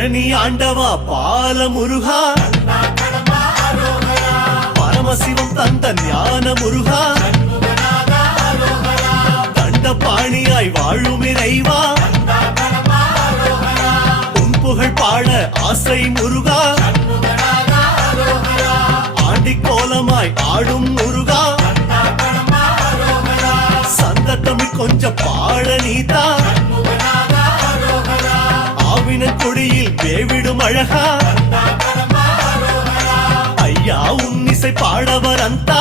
பழனி ஆண்டவா பால முருகா, பரமசிவம் தந்த ஞான முருகா, தண்டபாணியாய் வாழும் இறைவா, உன் புகழ் பாட ஆசை முருகா, ஆண்டி கோலமாய் ஆடும் முருகா, சந்த தமிழ் கொஞ்சம் பாட நீதா, ஆவினன் கொடியில் வேவிடும் அழகா, ஐயா உன்னிசை பாடவர் அந்தா,